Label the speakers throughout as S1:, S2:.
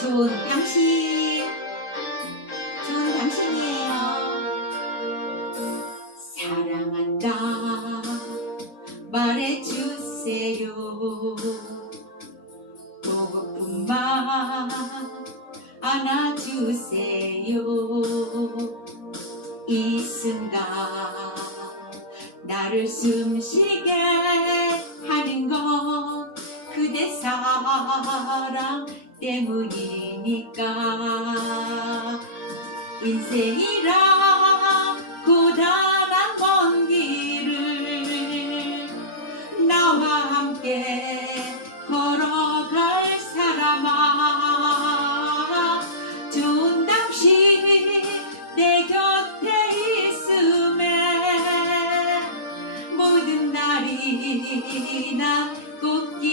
S1: 좋은 당신, 좋은 당신이에요. 사랑한다 말해주세요. 보고픈 맘 안아주세요. 이 순간 나를 숨쉬게 하는 건 그대 사랑 때문이니까. 인생이라 고단한 먼 길을 나와 함께 걸어갈 사람아. 좋은 당신 내 곁에 있음에 모든 날이 난 꽃길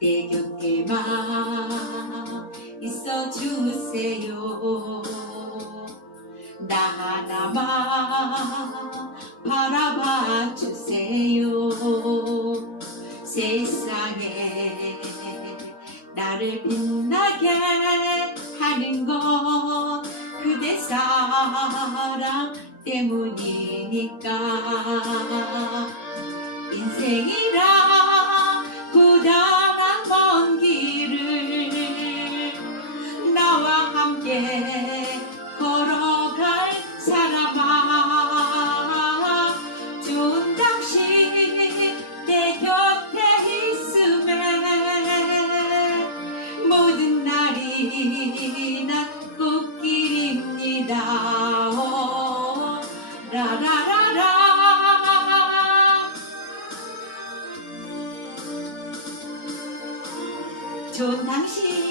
S1: 내 곁에만 있어 주세요. 나 하나만 바라봐 주세요. 세상에 나를 빛나게 하는 건 그대 사랑 때문이니까 인생이라 걸어갈 사람아. 좋은 당신 내 곁에 있음에 모든 날이 난 꽃길입니다. 오, 라라라라. 좋은 당신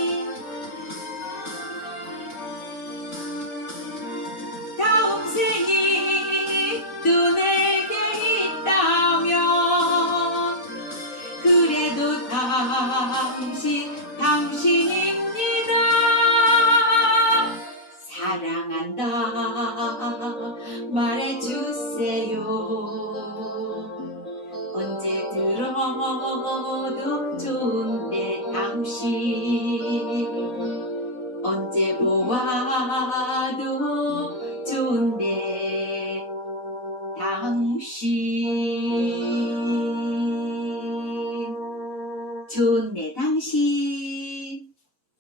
S1: 그래도 당신 당신입니다. 사랑한다. 말해주세요. 언제 들어도 좋은 내 당신. 언제 보아도 좋은 내 당신 좋은 내 당신